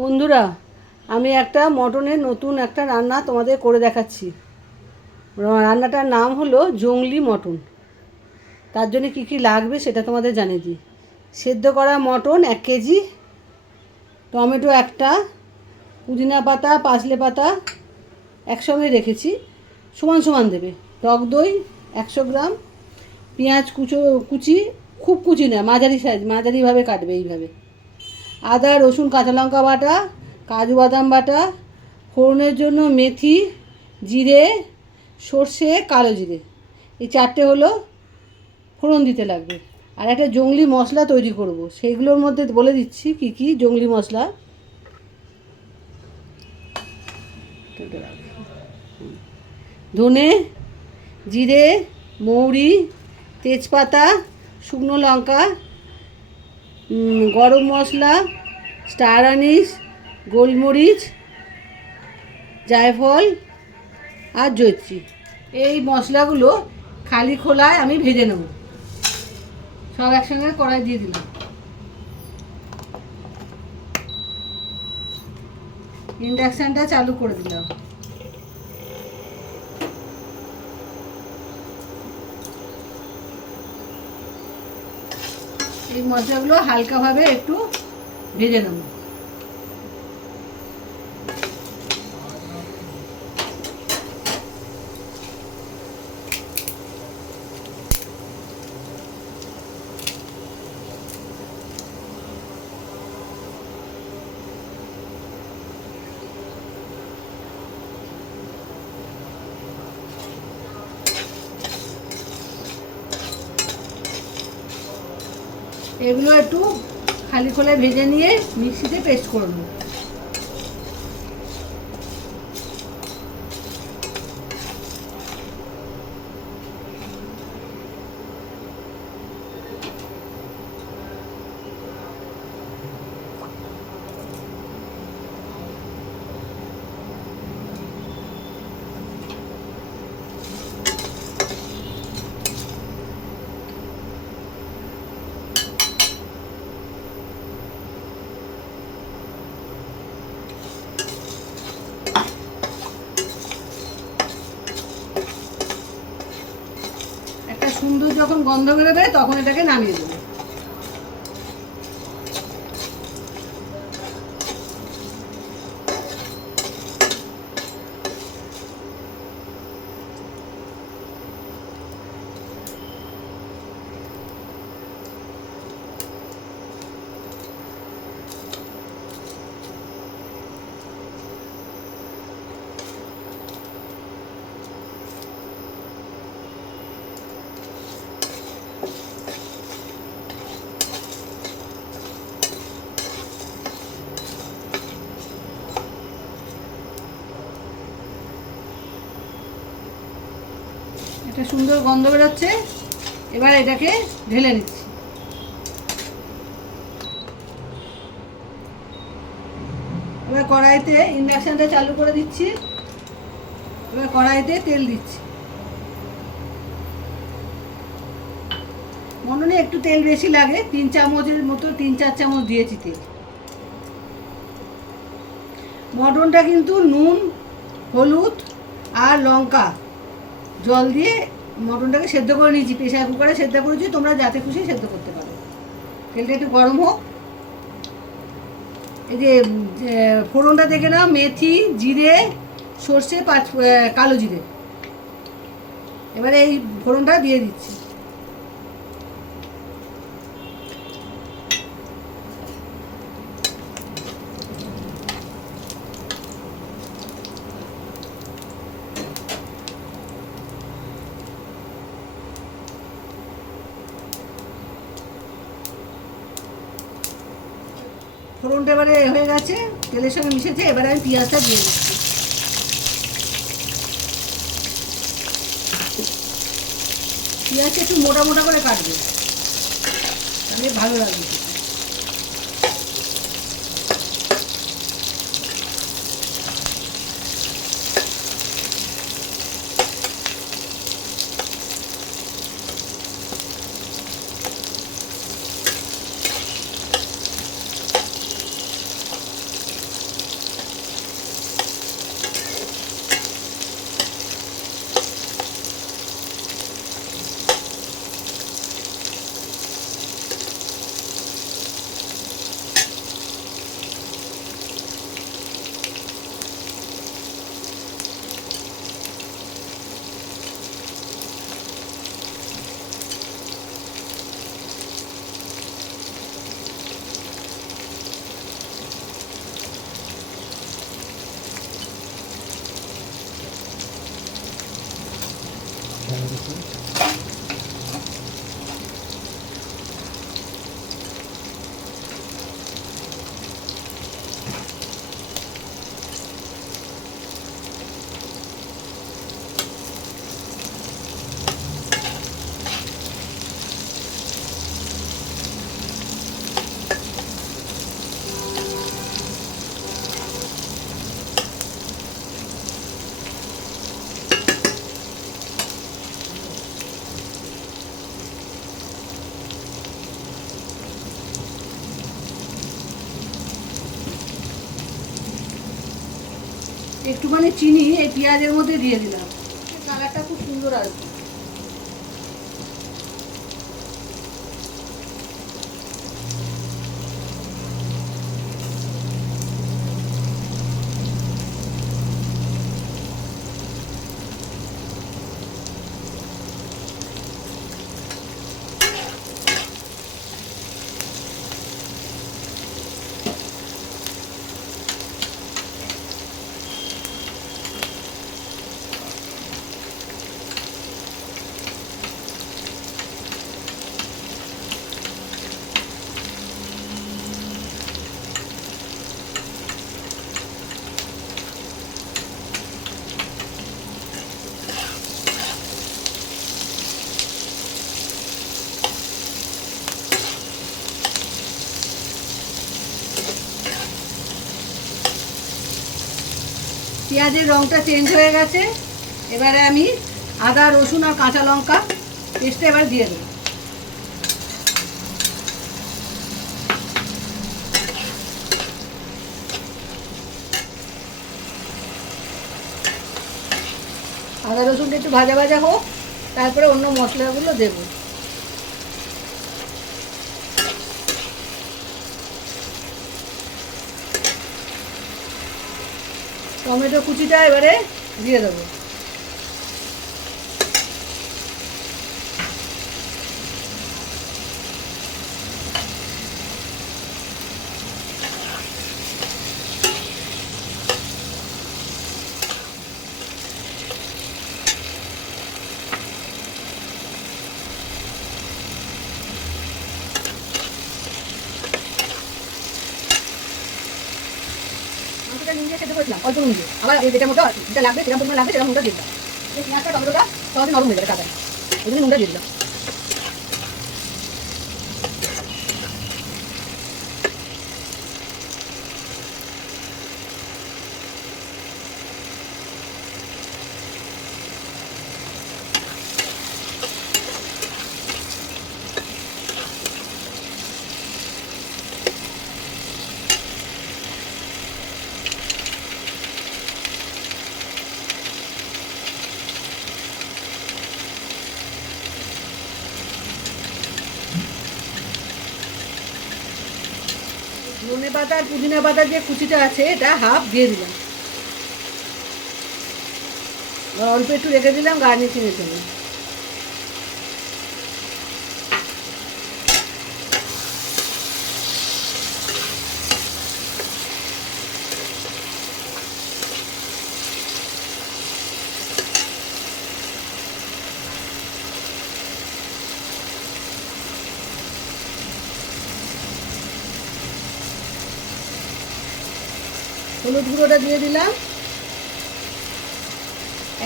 বন্ধুরা, আমি একটা মটনের নতুন একটা রান্না তোমাদের করে দেখাচ্ছি। রান্নাটার নাম হলো জংলি মটন। তার জন্য কী কী লাগবে সেটা তোমাদের জানিয়ে দিই। সেদ্ধ করা মটন 1 কেজি, টমেটো একটা, পুদিনা পাতা পাঁচলে পাতা একসঙ্গে রেখেছি, সমান সমান দেবে। টক দই 100 গ্রাম, পেঁয়াজ কুচি, খুব কুচি না, মাঝারি সাইজ, মাঝারিভাবে কাটবে এইভাবে। আদা রসুন কাঁচা লঙ্কা বাটা, কাজু বাদাম বাটা, ফোড়নের জন্য মেথি, জিরে, সর্ষে, কালো জিরে, এই চারটে হলো ফোড়ন দিতে লাগবে। আর একটা জংলি মশলা তৈরি করব, সেইগুলোর মধ্যে বলে দিচ্ছি কী কী জংলি মশলা। ধনে, জিরে, মৌরি, তেজপাতা, শুকনো লঙ্কা, গরম মশলা, স্টার আনিস, গোলমরিচ, জায়ফল আর জয়িত্রী। এই মশলাগুলো খালি খোলায় আমি ভেজে নেব। সব একসঙ্গে কড়াই দিয়ে দিলাম। ইন্ডাকশানটা চালু করে দিলাম। এই মশলাগুলো হালকাভাবে একটু ভেজে নেব। এগুলো একটু খালি খোলায় ভেজে নিয়ে মিক্সিতে পেস্ট করে নেব। একটা সুন্দর যখন গন্ধ বেরোবে তখন এটাকে নামিয়ে দেবো। একটা সুন্দর গন্ধ বেরোচ্ছে, এবার এটাকে ঢেলে নিচ্ছি। এবার কড়াইতে ইন্ডাকশানটা চালু করে দিচ্ছি। এবার কড়াইতে তেল দিচ্ছি। মটনে একটু তেল বেশি লাগে, 3 চামচের মতো, 3-4 চামচ দিয়েছি তেল। মটনটা কিন্তু নুন, হলুদ আর লঙ্কা জল দিয়ে মটনটাকে সেদ্ধ করে নিয়েছি, প্রেসার কুকারে সেদ্ধ করেছি, তোমরা যাতে খুশি সেদ্ধ করতে পারো। তেলটা একটু গরম হোক। এই যে ফোড়নটা দেখে নাও, মেথি, জিরে, সর্ষে, কালো জিরে। এবারে এই ফোড়নটা দিয়ে দিচ্ছি। ফোড়নটা এবারে হয়ে গেছে, তেলের সঙ্গে মিশেছে। এবারে আমি পেঁয়াজটা দিয়ে দিচ্ছি। পেঁয়াজটা একটু মোটা মোটা করে কাটবে, তাহলে ভালো লাগবে। একটুখানি চিনি এই পেঁয়াজের মধ্যে দিয়ে দিলাম, কালারটা খুব সুন্দর আসবে। পেঁয়াজের রঙটা চেঞ্জ হয়ে গেছে, এবারে আমি আদা রসুন আর কাঁচা লঙ্কা পেস্টটা এবার দিয়ে দেবো। আদা রসুনটা একটু ভাজা ভাজা হোক, তারপরে অন্য মশলাগুলো দেবো। টমেটো কুচিটা এবারে দিয়ে দেবো। নুন দিয়ে খেতে করেছিলাম, অল্প নুন দিয়ে, আবার যেটার মতো যেটা লাগবে সেরকম পরিমাণ লাগবে সেরকম নুনটা দিয়ে দিলাম। এই পেঁয়াজটা টমেটোটা সহজে নরম হয়ে যাবে কাদায়, ওই জন্য নুনটা দিয়ে দিলাম। ধনে পাতা আর পুদিনা পাতার যে কুচিটা আছে এটা হাফ দিয়ে দিলাম, অল্প একটু রেখে দিলাম গার্নিশিংয়ের জন্য। হলুদ গুঁড়োটা দিয়ে দিলাম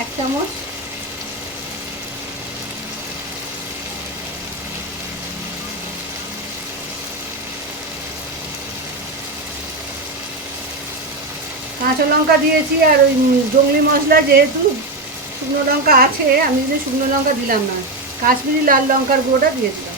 1 চামচ, কাঁচা লঙ্কা দিয়েছি, আর ওই জংলি মশলা যেহেতু শুকনো লঙ্কা আছে, আমি যদি শুকনো লঙ্কা দিলাম না, কাশ্মীরি লাল লঙ্কার গুঁড়োটা দিয়ে দিলাম।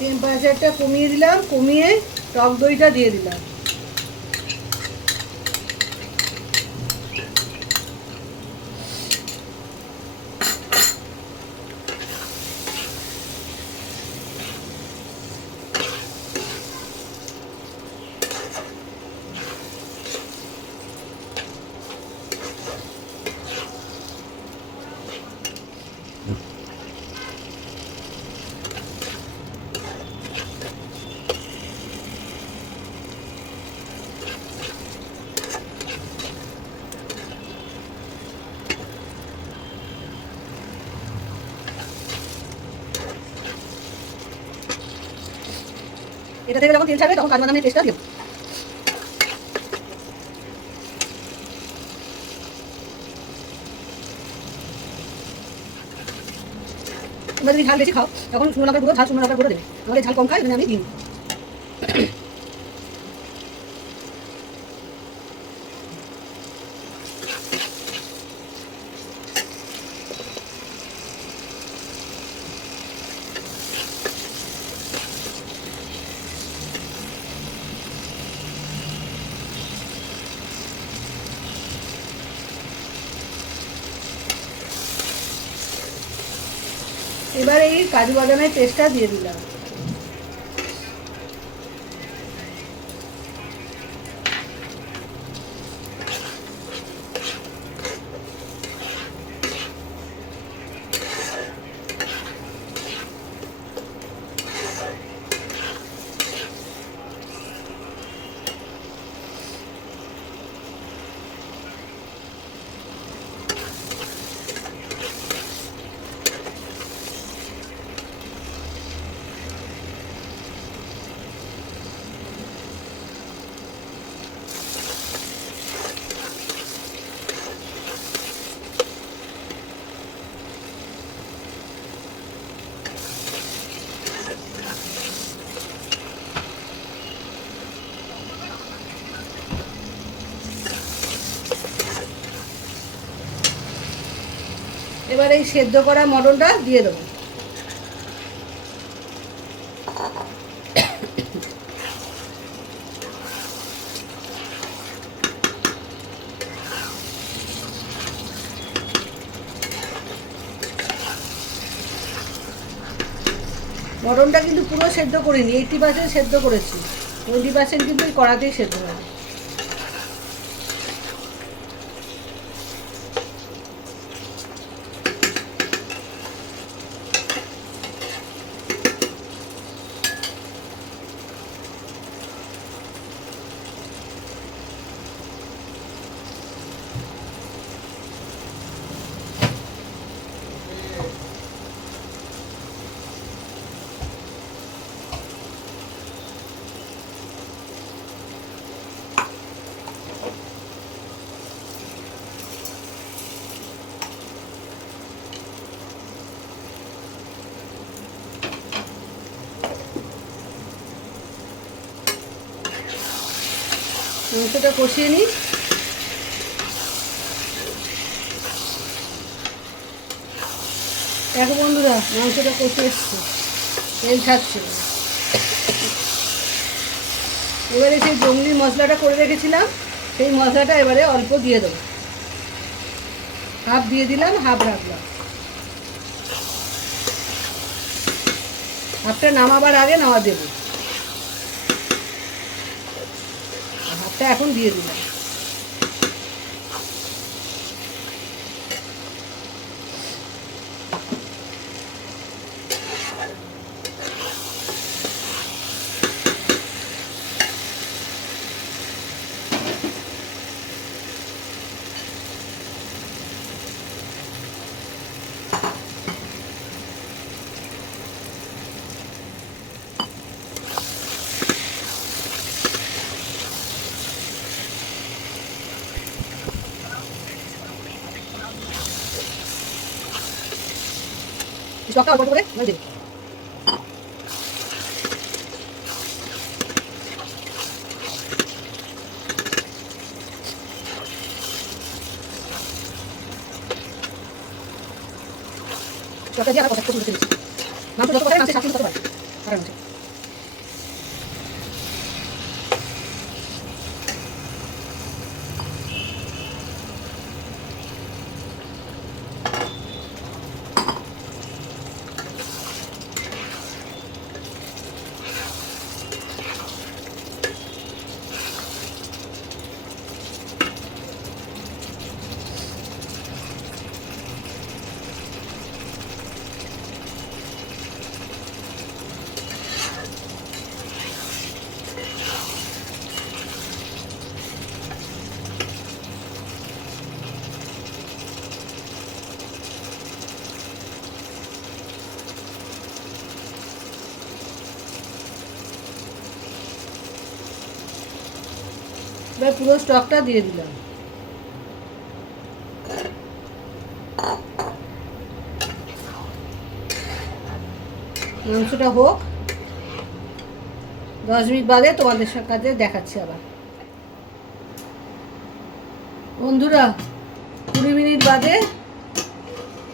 টেম্পারেচারটা কমিয়ে দিলাম, কমিয়ে টক দইটা দিয়ে দিলাম। এটা থেকে যখন তেল ছাড়বে তখন কাজু বাদামের পেস্টটা দেবো। তোমরা যদি ঝাল বেশি খাও তখন শুকনো লঙ্কার গুঁড়ো, ঝাল শুকনো লঙ্কার গুঁড়ো দেবে। আমাদের ঝাল কম খাই, এখানে আমি দিই। এবার এই কাজু বাদামের পেস্টটা দিয়ে দিলাম। এবার এই সেদ্ধ করা মটনটা দিয়ে দেবো। মটনটা কিন্তু পুরো সেদ্ধ করিনি, 80% সেদ্ধ করেছি, 20% কিন্তু এই কড়াতেই সেদ্ধ হবে। মাংসটা কষিয়ে নিই। দেখো বন্ধুরা, মাংসটা কষে এসছে, তেল ছাড়ছে। এবারে সেই জংলি মশলাটা করে রেখেছিলাম, সেই মশলাটা এবারে অল্প দিয়ে দেবো। হাফ দিয়ে দিলাম, হাফ রাখলাম। হাফটা নামাবার আগে নামা দেবো, হাফটা এখন দিয়ে দিলাম। স্টকটা অল্প করে দেবো। স্টকটা দিয়ে আবার কষা করতে দিচ্ছি। মাংস যত কষায় মাংসের স্বাদ কিন্তু তত বাড়ে। আর মাংস এবার পুরো স্টকটা দিয়ে দিলাম। মাংসটা হোক, 10 মিনিট বাদে তোমাদের কাছে দেখাচ্ছি আবার। বন্ধুরা 20 মিনিট বাদে,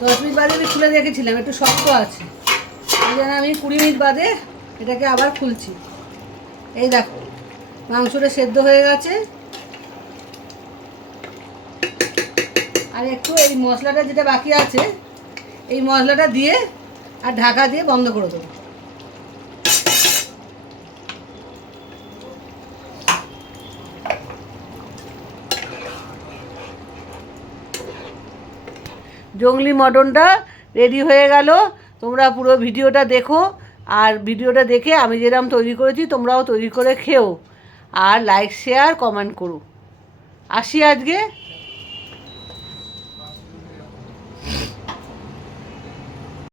10 মিনিট বাদে আমি খুলে দেখেছিলাম একটু শক্ত আছে, এই জন্য আমি 20 মিনিট বাদে এটাকে আবার খুলছি। এই দেখো মাংসটা সেদ্ধ হয়ে গেছে। আর একটু এই মশলাটা যেটা বাকি আছে, এই মশলাটা দিয়ে আর ঢাকা দিয়ে বন্ধ করে দেবো। জংলি মটনটা রেডি হয়ে গেল। তোমরা পুরো ভিডিওটা দেখো, আর ভিডিওটা দেখে আমি যেরকম তৈরি করেছি তোমরাও তৈরি করে খেও, আর লাইক শেয়ার কমেন্ট করো। আসি আজকে।